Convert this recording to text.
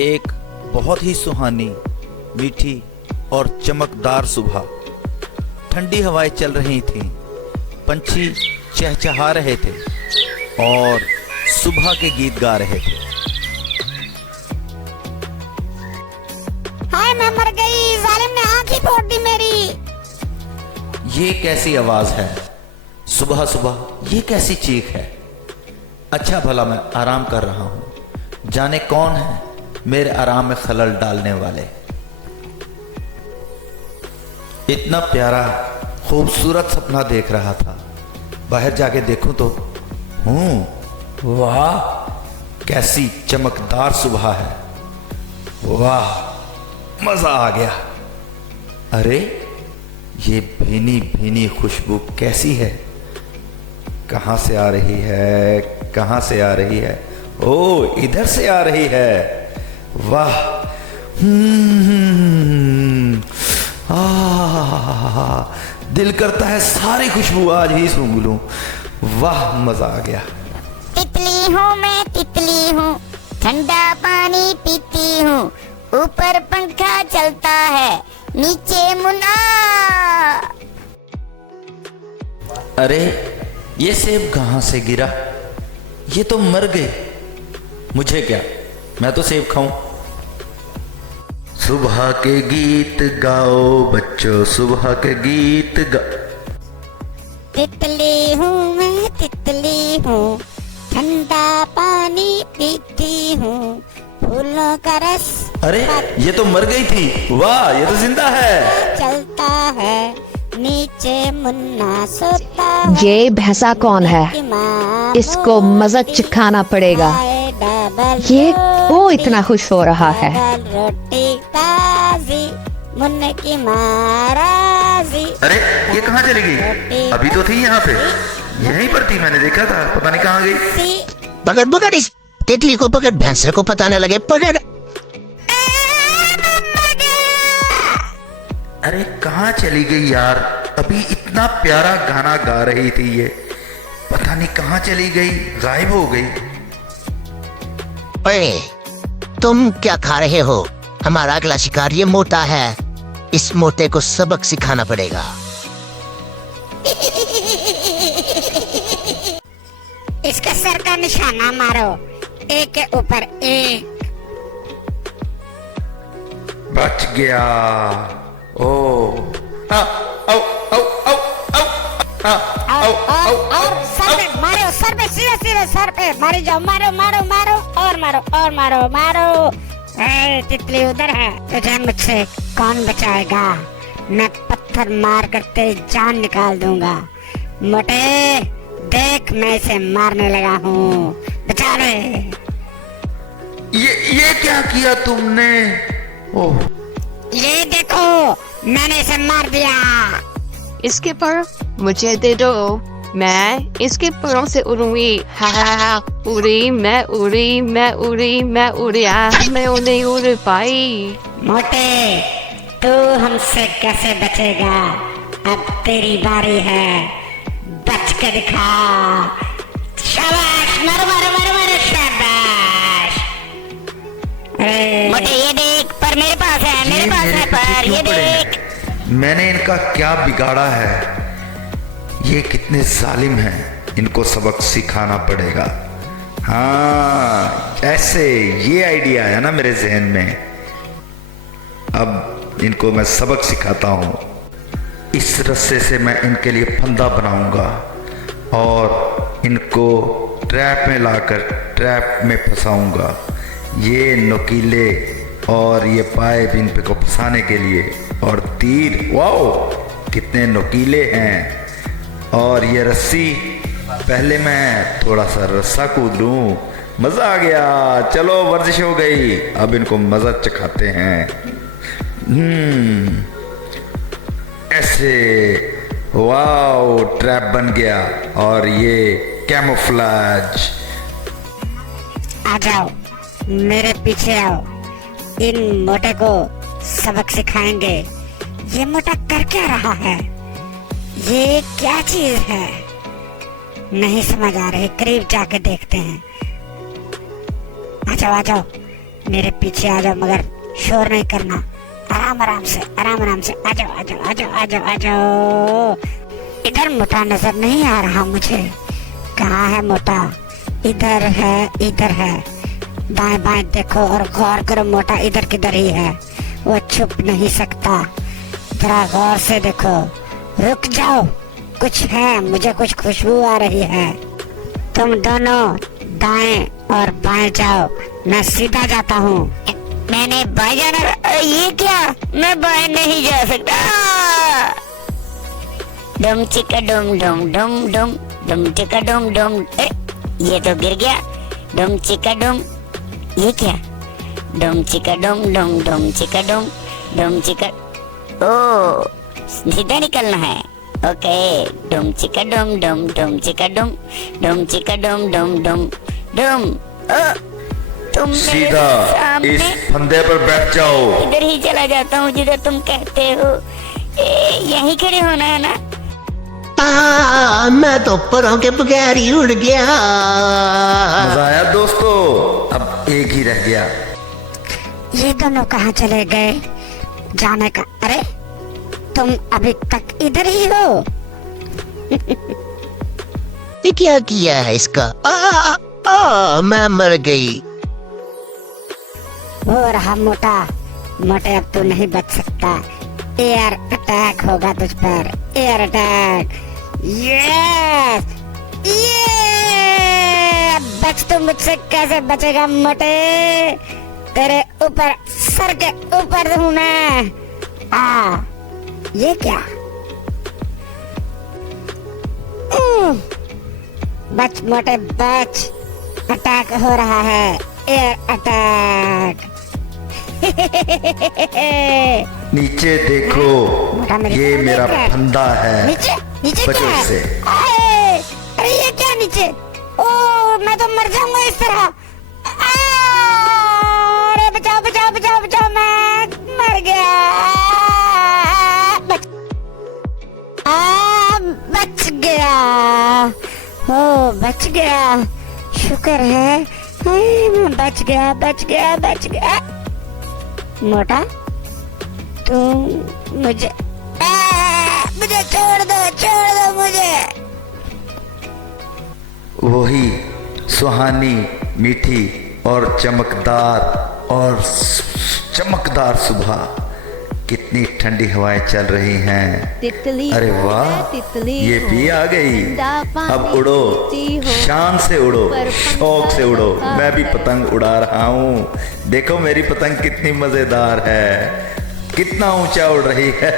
एक बहुत ही सुहानी, मीठी और चमकदार सुबह। ठंडी हवाएं चल रही थीं, पंछी चहचहा रहे थे और सुबह के गीत गा रहे थे। हाय मैं मर गई, जालिम ने आंख ही फोड़ दी मेरी। ये कैसी आवाज है? सुबह सुबह ये कैसी चीख है? अच्छा भला मैं आराम कर रहा हूं, जाने कौन है मेरे आराम में खलल डालने वाले। इतना प्यारा खूबसूरत सपना देख रहा था, बाहर जाके देखूं तो वाह कैसी चमकदार सुबह है। वाह मजा आ गया। अरे ये भीनी भीनी खुशबू कैसी है? कहां से आ रही है? कहां से आ रही है? ओ इधर से आ रही है। वाह दिल करता है सारी खुशबू आज ही सूंघ लूं। वाह मजा आ गया। तितली हूँ मैं, तितली हूँ, ठंडा पानी पीती हूँ, ऊपर पंखा चलता है, नीचे मुन्ना। अरे ये सेब कहां से गिरा? ये तो मर गए। मुझे क्या, मैं तो सेब खाऊं। सुबह के गीत गाओ बच्चों, सुबह के गीत तितली हूँ मैं, तितली हूँ, ठंडा पानी पीती हूँ, फूलों का रस। अरे ये तो मर गई थी। वाह ये तो जिंदा है। चलता है, नीचे मुन्ना सोता है। ये भैंसा कौन है? इसको मजा चखाना पड़ेगा। ये वो इतना खुश हो रहा है। रोटी ताजी, मुन्ने की महाराजी। अरे ये कहाँ चली गई? अभी तो थी यहाँ पे, यहीं पर थी, मैंने देखा था, पता नहीं कहाँ गई। पकड़ पकड़, इस तितली को पकड़, भैंसे को पता न लगे, पकड़। अरे कहाँ चली गई यार? अभी इतना प्यारा गाना गा रही थी ये, पता नहीं कहाँ चली गई, गायब हो गई। ओए तुम क्या खा रहे हो? हमारा अगला शिकार ये मोटा है, इस मोटे को सबक सिखाना पड़ेगा। इसके सर का निशाना मारो, एक के ऊपर एक। बच गया। ओ और सर पे मारो, सर पे, सीधे सीधे सर पे मारी जाओ। मारो मारो मारो और मारो और मारो मारो। तितली उधर है, तुझे मुझसे कौन बचाएगा? मैं पत्थर मार कर तेरी जान निकाल दूंगा। मोटे देख, मैं इसे मारने लगा हूँ, बचा ले। ये क्या किया तुमने? ओह ये देखो, मैंने इसे मार दिया। इसके पर मुझे दे दो, मैं इसके परों से उड़ूंगी। हा हा हा, उड़ी मैं, उड़ी मैं, उड़ी मैं, उड़िया मैं नहीं उड़ पाई। मोटे तू हमसे कैसे बचेगा? अब तेरी बारी है, बच के दिखा। शाबाश, मारो मारो मारो मारो, शाबाश। मोटे ये देख, पर मेरे पास है, मेरे पास है पर, ये देख। मैंने इनका क्या बिगाड़ा है? ये कितने जालिम हैं, इनको सबक सिखाना पड़ेगा। हाँ ऐसे, ये आइडिया आया ना मेरे जहन में। अब इनको मैं सबक सिखाता हूँ। इस रस्से से मैं इनके लिए फंदा बनाऊंगा और इनको ट्रैप में लाकर ट्रैप में फंसाऊंगा। ये नुकीले और ये पाइप इन पे को फंसाने के लिए, और तीर, वाओ कितने नुकीले हैं। और ये रस्सी, पहले मैं थोड़ा सा रस्सा कूद लूं, मजा आ गया। चलो वर्जिश हो गई, अब इनको मजा चखाते हैं। ऐसे, वाओ ट्रैप बन गया। और ये कैमोफ्लेज। आ जाओ, मेरे पीछे आओ, इन मोटे को सबक सिखाएंगे। ये मोटा कर क्या रहा है? ये क्या चीज है? नहीं समझ आ रही, करीब जाके देखते हैं। आ जाओ आ जाओ, मेरे पीछे आ जाओ, मगर शोर नहीं करना। आराम आराम से, आराम आराम से। आ जाओ आ जाओ आ जाओ आ जाओ आ जाओ। इधर मोटा नजर नहीं आ रहा मुझे। कहाँ है मोटा? इधर है, इधर है। दाएं बाएं देखो और गौर करो, मोटा इधर किधर ही है। वो छुप नहीं सकता। जरा गौर से देखो। रुक जाओ, कुछ है, मुझे कुछ खुशबू आ रही है। तुम दोनों दाएं और बाएं जाओ, मैं सीधा जाता हूँ। मैंने बाएं जाना? ये क्या? मैं बाएं नहीं जा सकता। डुम चिका डुम डुम डुम डुम डुम चिका डुम डुम। ये तो गिर गया। डुम चिका डुम। ये क्या? डुम चिका डुम डुम डुम चिका डुम चिका। ओ, सीधा निकलना है। ओके। डुम चिका डुम चिका डुम चिका डुम डुम। ओ, तुम सीधा इस फंदे पर बैठ जाओ। इधर ही चला जाता हूँ जिधर तुम कहते हो। यहीं खड़े होना है ना? मैं तो परों के बगैर ही उड़ गया। मजा आया दोस्तों? अब एक ही रह गया। ये दोनों कहाँ चले गए? जाने का। अरे तुम अभी तक इधर ही हो? ये क्या किया है इसका? मैं मर गई। हो रहा मोटा। मोटे अब तू नहीं बच सकता। एयर अटैक होगा तुझ पर। Air attack. यस, ये बच। तू मुझसे कैसे बचेगा मोटे? तेरे ऊपर, सर के ऊपर हूँ मैं। ये क्या? बच मोटे बच। अटैक हो रहा है। Air attack. नीचे देखो, ये मेरा फंदा है। नीचे नीचे बचो क्या है? इससे। अरे ये क्या नीचे? ओ, मैं तो मर जाऊंगा इस तरह। अरे बचाओ बचाओ बचाओ बचाओ, मैं मर गया। बच गया। ओ, बच गया। शुक्र है। मैं बच गया बच गया बच गया। मोटा, तुम मुझे मुझे छोड़ दो मुझे। वही सुहानी, मीठी और चमकदार सुबह। कितनी ठंडी हवाएं चल रही हैं। तितली, अरे वाह, तितली ये भी आ गई। अब उड़ो, शान से उड़ो, शौक से उड़ो। मैं भी पतंग उड़ा रहा हूँ। देखो मेरी पतंग कितनी मजेदार है, कितना ऊंचा उड़ रही है।